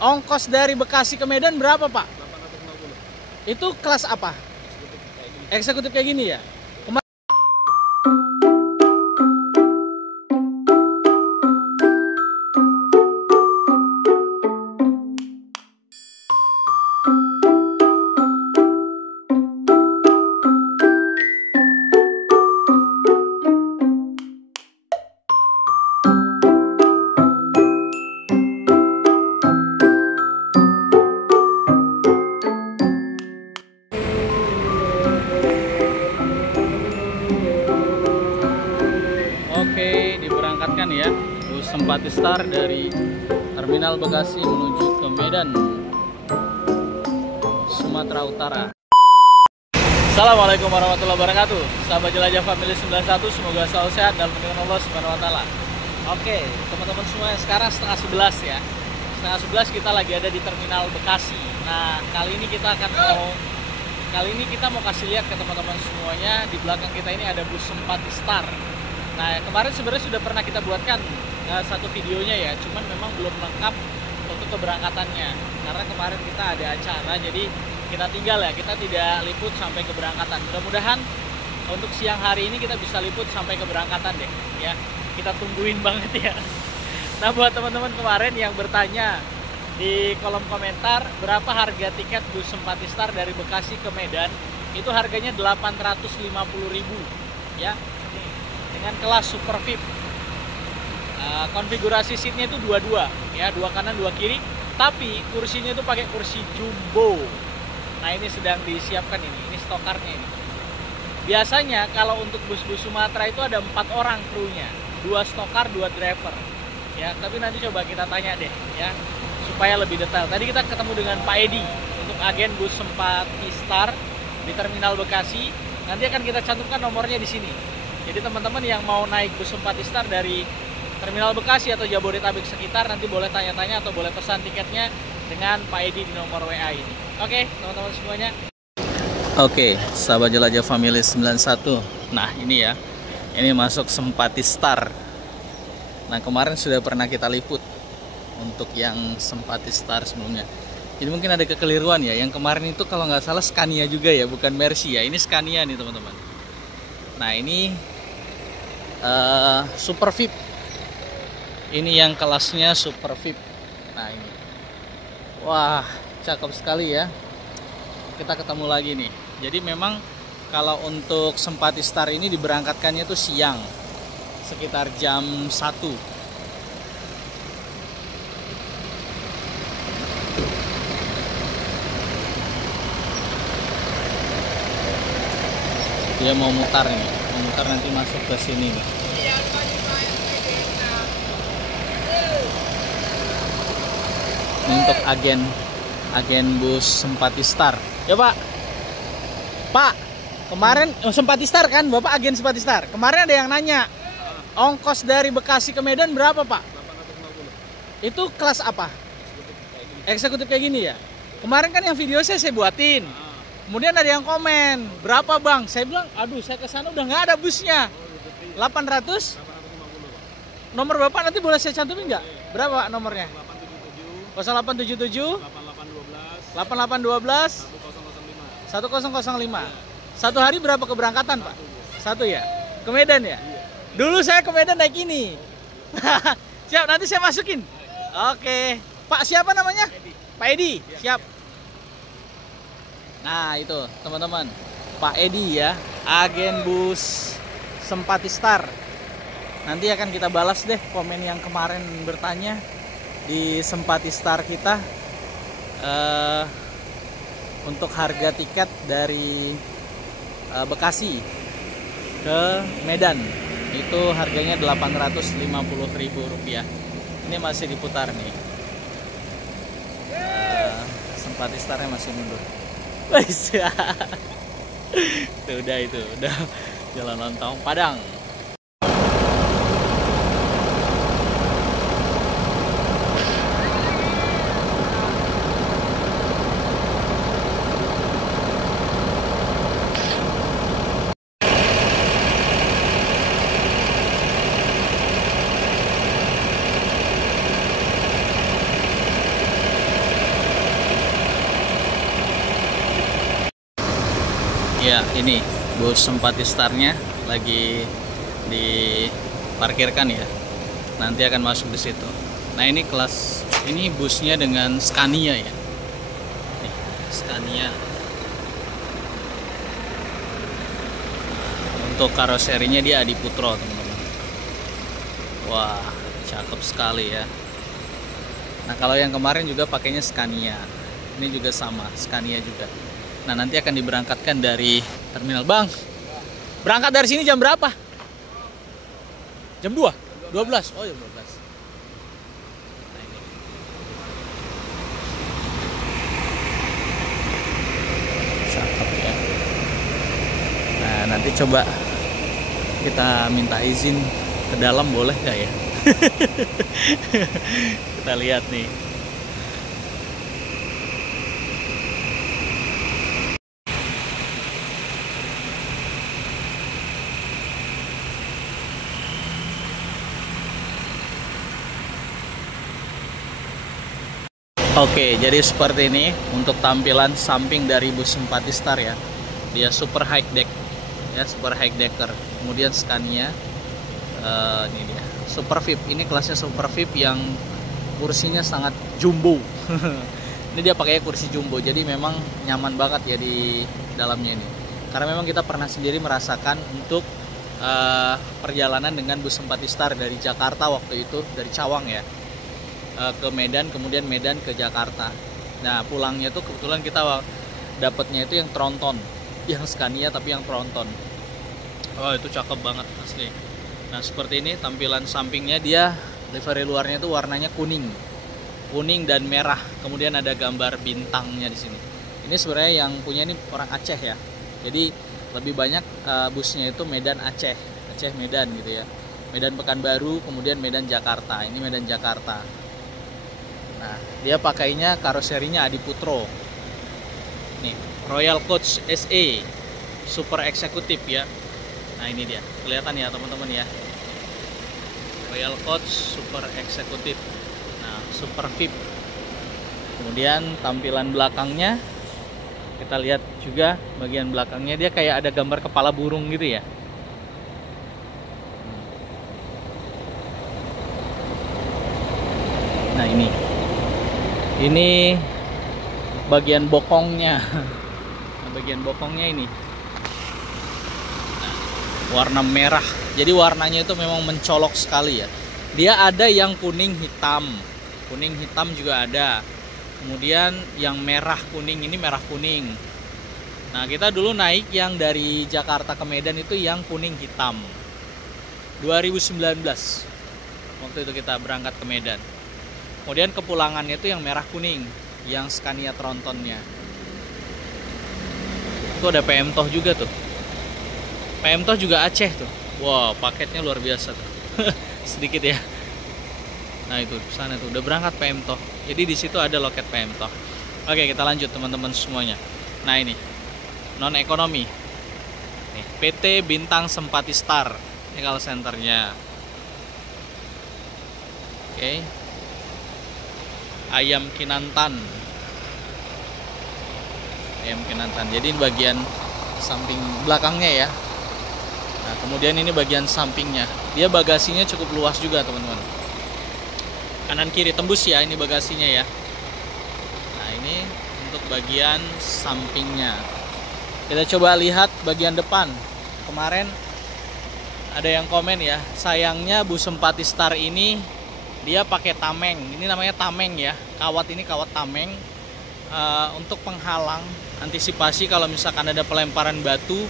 Ongkos dari Bekasi ke Medan berapa, Pak? 850. Itu kelas apa? Eksekutif kayak gini ya? Oke, diberangkatkan ya bus Sempati Star dari Terminal Bekasi menuju ke Medan, Sumatera Utara. Assalamualaikum warahmatullahi wabarakatuh. Sahabat Jelajah Family 91, semoga selalu sehat dalam lindungan Allah Subhanahu wa taala. Oke, teman-teman semua, sekarang setengah 11 ya. Setengah 11 kita lagi ada di Terminal Bekasi. Nah, kali ini kita mau kasih lihat ke teman-teman semuanya, di belakang kita ini ada bus Sempati Star. Nah, kemarin sebenarnya sudah pernah kita buatkan satu videonya ya, cuman memang belum lengkap untuk keberangkatannya. Karena kemarin kita ada acara, jadi kita tinggal ya, kita tidak liput sampai keberangkatan. Mudah-mudahan untuk siang hari ini kita bisa liput sampai keberangkatan deh ya. Kita tungguin banget ya. Nah, buat teman-teman kemarin yang bertanya di kolom komentar berapa harga tiket bus Sempati Star dari Bekasi ke Medan, itu harganya 850.000 ya. Dengan kelas Super VIP. Konfigurasi seatnya itu dua-dua ya, dua kanan dua kiri, tapi kursinya itu pakai kursi jumbo. Nah, ini sedang disiapkan ini stokarnya ini. Biasanya kalau untuk bus-bus Sumatera itu ada 4 orang krunya, 2 stokar, 2 driver ya, tapi nanti coba kita tanya deh ya supaya lebih detail. Tadi kita ketemu dengan Pak Edi untuk agen bus Sempati Star di Terminal Bekasi. Nanti akan kita cantumkan nomornya di sini. Jadi teman-teman yang mau naik bus Sempati Star dari Terminal Bekasi atau Jabodetabek sekitar, nanti boleh tanya-tanya atau boleh pesan tiketnya dengan Pak Edi di nomor WA ini. Oke, teman-teman semuanya. Oke, sahabat Jelajah Family 91. Nah, ini ya. Ini masuk Sempati Star. Nah, kemarin sudah pernah kita liput untuk yang Sempati Star sebelumnya. Jadi mungkin ada kekeliruan ya. Yang kemarin itu kalau nggak salah Scania juga ya, bukan Mercy ya. Ini Scania nih, teman-teman. Nah, ini Super VIP. Ini yang kelasnya Super VIP. Nah, ini. Wah, cakep sekali ya. Kita ketemu lagi nih. Jadi memang kalau untuk Sempati Star ini diberangkatkannya tuh siang, sekitar jam 1. Dia mau mutar nih, mau mutar nanti masuk ke sini nih. Ini untuk agen bus Sempati Star. Ya, Pak, kemarin Sempati Star kan, Bapak agen Sempati Star. Kemarin ada yang nanya, ongkos dari Bekasi ke Medan berapa, Pak? 850. Itu kelas apa? Eksekutif kayak gini ya. Kemarin kan yang video saya buatin. Kemudian ada yang komen, berapa bang? Saya bilang, aduh saya kesana udah nggak ada busnya. 800? 850. Nomor Bapak nanti boleh saya cantumin nggak? Berapa nomornya? 0877 8812 1005. Satu hari berapa keberangkatan, Pak? Satu ya? Ke Medan ya? Dulu saya ke Medan naik ini. Siap, nanti saya masukin. Oke. Pak siapa namanya? Pak Edi. Siap. Nah, itu teman-teman, Pak Edi ya, agen bus Sempati Star. Nanti akan kita balas deh komen yang kemarin bertanya di Sempati Star kita untuk harga tiket dari Bekasi ke Medan. Itu harganya Rp850.000. Ini masih diputar nih. Sempati Starnya masih mundur. Itu udah Jalan Lontong Padang. Ya, ini bus Sempati Star-nya lagi diparkirkan ya. Nanti akan masuk di situ. Nah, ini kelas ini busnya dengan Scania ya. Nih, Scania. Untuk karoserinya dia Adiputro, teman-teman. Wah, cakep sekali ya. Nah, kalau yang kemarin juga pakainya Scania. Ini juga sama, Scania juga. Nah, nanti akan diberangkatkan dari terminal. Bang, berangkat dari sini jam berapa? Jam 2? 12? Oh, jam 12. Nah, ini. Cakep ya. Nah, nanti coba kita minta izin ke dalam, boleh nggak ya? Kita lihat nih. Oke, jadi seperti ini untuk tampilan samping dari bus Sempati Star ya. Dia super high deck, ya, super high decker. Kemudian Scania, ini dia super VIP. Ini kelasnya super VIP yang kursinya sangat jumbo. Ini dia pakai kursi jumbo, jadi memang nyaman banget ya di dalamnya ini. Karena memang kita pernah sendiri merasakan untuk perjalanan dengan bus Sempati Star dari Jakarta waktu itu, dari Cawang ya, ke Medan, kemudian Medan ke Jakarta. Nah, pulangnya tuh kebetulan kita dapatnya itu yang tronton, yang Scania tapi yang tronton. Oh, itu cakep banget asli. Nah, seperti ini tampilan sampingnya. Dia livery luarnya itu warnanya kuning dan merah. Kemudian ada gambar bintangnya di sini. Ini sebenarnya yang punya ini orang Aceh ya. Jadi lebih banyak busnya itu Medan Aceh, Aceh Medan gitu ya. Medan Pekanbaru, kemudian Medan Jakarta. Ini Medan Jakarta. Nah, dia pakainya karoserinya Adiputro. Nih, Royal Coach SE, super eksekutif ya. Nah, ini dia. Kelihatan ya, teman-teman ya. Royal Coach super eksekutif. Nah, super VIP. Kemudian tampilan belakangnya kita lihat juga, bagian belakangnya dia kayak ada gambar kepala burung gitu ya. Nah, ini bagian bokongnya. Nah, bagian bokongnya ini, nah, warna merah. Jadi warnanya itu memang mencolok sekali ya. Dia ada yang kuning hitam juga ada. Kemudian yang merah kuning, ini merah kuning. Nah, kita dulu naik yang dari Jakarta ke Medan itu yang kuning hitam. 2019 waktu itu kita berangkat ke Medan. Kemudian kepulangannya itu yang merah kuning, yang Scania trontonnya. Itu ada PM Toh juga tuh. PM Toh juga Aceh tuh. Wow, paketnya luar biasa tuh. Sedikit ya. Nah, itu sana tuh udah berangkat PM Toh. Jadi di situ ada loket PM Toh. Oke, kita lanjut teman-teman semuanya. Nah, ini non ekonomi. Nih, PT Bintang Sempati Star. Ini kalau senternya. Oke. Ayam Kinantan. Ayam Kinantan. Jadi ini bagian samping belakangnya ya. Nah, kemudian ini bagian sampingnya. Dia bagasinya cukup luas juga, teman-teman. Kanan kiri tembus ya ini bagasinya ya. Nah, ini untuk bagian sampingnya. Kita coba lihat bagian depan. Kemarin ada yang komen ya, sayangnya bus Sempati Star ini dia pakai tameng. Ini namanya tameng ya. Kawat ini kawat tameng untuk penghalang, antisipasi kalau misalkan ada pelemparan batu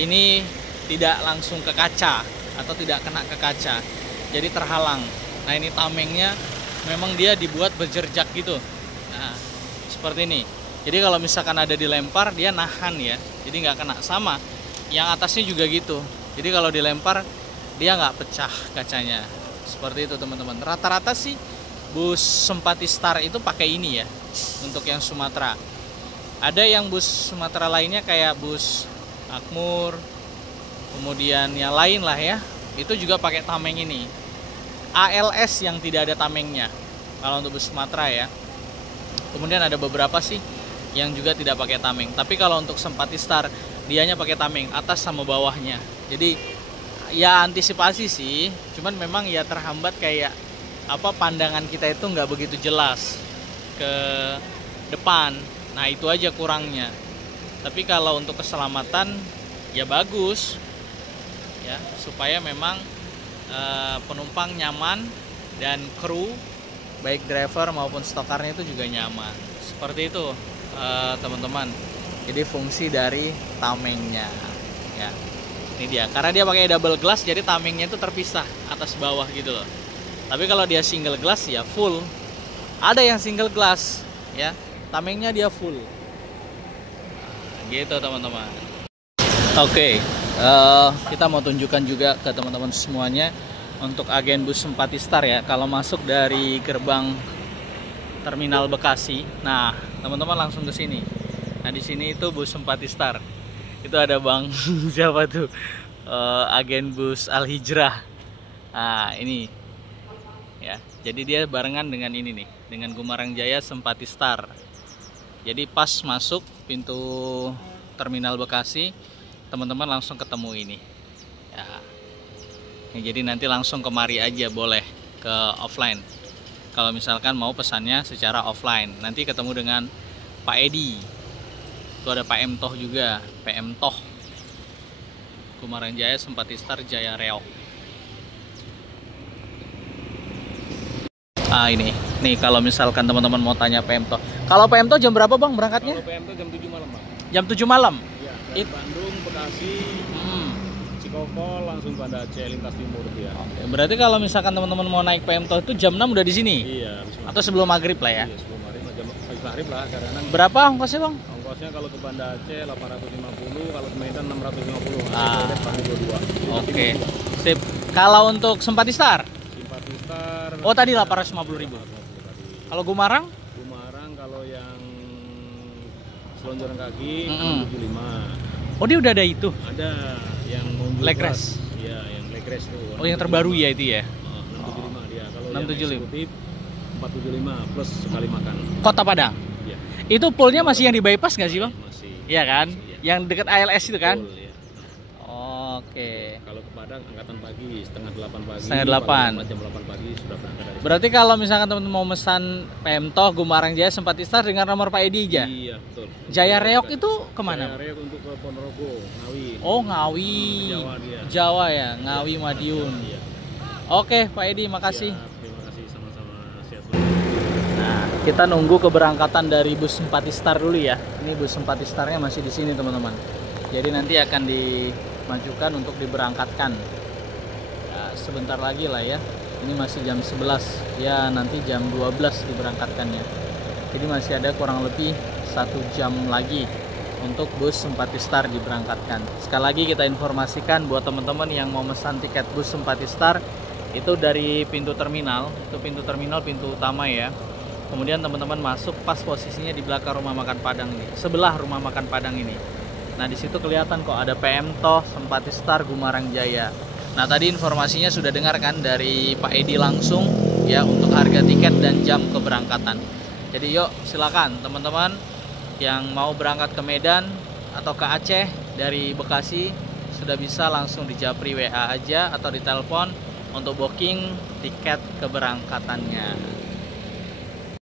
ini tidak langsung ke kaca atau tidak kena ke kaca. Jadi terhalang. Nah, ini tamengnya memang dia dibuat berjerjak gitu. Nah, seperti ini. Jadi kalau misalkan ada dilempar dia nahan ya. Jadi nggak kena. Sama yang atasnya juga gitu. Jadi kalau dilempar dia nggak pecah kacanya. Seperti itu teman-teman. Rata-rata sih bus Sempati Star itu pakai ini ya untuk yang Sumatera. Ada yang bus Sumatera lainnya kayak bus Makmur, kemudian yang lain lah ya, itu juga pakai tameng ini. ALS yang tidak ada tamengnya kalau untuk bus Sumatera ya. Kemudian ada beberapa sih yang juga tidak pakai tameng. Tapi kalau untuk Sempati Star dianya pakai tameng atas sama bawahnya. Jadi ya antisipasi sih, cuman memang ya terhambat kayak apa, pandangan kita itu nggak begitu jelas ke depan. Nah itu aja kurangnya. Tapi kalau untuk keselamatan ya bagus ya, supaya memang penumpang nyaman dan kru baik driver maupun stokarnya itu juga nyaman. Seperti itu teman-teman. Jadi fungsi dari tamengnya ya. Ini dia, karena dia pakai double glass jadi tamengnya itu terpisah atas bawah gitu loh. Tapi kalau dia single glass ya full. Ada yang single glass ya, tamengnya dia full. Nah, gitu teman-teman. Oke, kita mau tunjukkan juga ke teman-teman semuanya untuk agen bus Simpati Star ya. Kalau masuk dari gerbang Terminal Bekasi, nah teman-teman langsung ke sini. Nah di sini itu bus Simpati Star. Itu ada bang siapa tuh, agen bus Al Hijrah. Nah ini ya, jadi dia barengan dengan ini nih, dengan Gumarang Jaya Simpati Star. Jadi pas masuk pintu Terminal Bekasi, teman-teman langsung ketemu ini ya. Jadi nanti langsung kemari aja, boleh ke offline kalau misalkan mau pesannya secara offline. Nanti ketemu dengan Pak Edi. Itu ada Pak M Toh juga, PM Toh, Gumarang Jaya Simpati Star Jaya Reok. Ini nih, kalau misalkan teman-teman mau tanya PM Toh, kalau PM Toh jam berapa bang berangkatnya? Kalau PM itu jam 7 malam, Bang. Jam 7 malam? Iya, dari Bandung, Bekasi, Cikokol, langsung Banda Aceh, lintas timur dia. Berarti kalau misalkan teman-teman mau naik PM Toh itu jam 6 udah di sini? Iya, atau sebelum maghrib lah ya? Iya, sebelum maghrib, jam maghrib lah. Karena berapa ongkosnya bang? ongkosnya kalau ke Banda Aceh 850, kalau ke Medan 650. Oke, sip. Kalau untuk Simpati Star? Simpati Star. Oh tadi 850.000. Kalau Gumarang? Gumarang kalau yang selonjoran kaki 675. Oh dia udah ada itu? Ada yang leg rest? Iya, yang leg rest tuh. Oh yang terbaru ya itu ya? 675 dia. Kalau 675. yang eksekutif 475 plus sekali makan. Kota Padang? Iya. Itu poolnya masih yang di bypass nggak sih bang? Masih. Iya kan? Masih, ya. Yang dekat ALS itu kan? Betul, ya. Oke. Kalau ke Padang angkatan pagi setengah 8 pagi. Setengah 8. Jam 8 pagi sudah berangkat dari. Berarti kalau misalkan teman-teman mau mesan PM Toh Gumarang Jaya Simpati Star dengan nomor Pak Edi aja? Iya betul. Jaya Reok itu kemana? Jaya Reok untuk ke Ponorogo, Ngawi. Oh Ngawi. Jawa dia. Jawa ya, Ngawi Madiun. Iya. Oke Pak Edi, makasih. Siap, terima kasih sama-sama, sehat. Nah, kita nunggu keberangkatan dari bus Simpati Star dulu ya. Ini bus Simpati Starnya masih di sini teman-teman. Jadi nanti akan dimajukan untuk diberangkatkan. Ya, sebentar lagi lah ya. Ini masih jam 11. Ya nanti jam 12 diberangkatkannya. Jadi masih ada kurang lebih 1 jam lagi untuk bus Simpati Star diberangkatkan. Sekali lagi kita informasikan buat teman-teman yang mau mesan tiket bus Simpati Star itu dari pintu terminal, itu pintu terminal, pintu utama ya. Kemudian teman-teman masuk pas posisinya di belakang rumah makan Padang ini, sebelah rumah makan Padang ini. Nah di situ kelihatan kok ada PM Toh Simpati Star Gumarang Jaya. Nah tadi informasinya sudah dengar kan dari Pak Edi langsung ya untuk harga tiket dan jam keberangkatan. Jadi yuk silakan teman-teman yang mau berangkat ke Medan atau ke Aceh dari Bekasi sudah bisa langsung di japri WA aja atau di telepon untuk booking tiket keberangkatannya.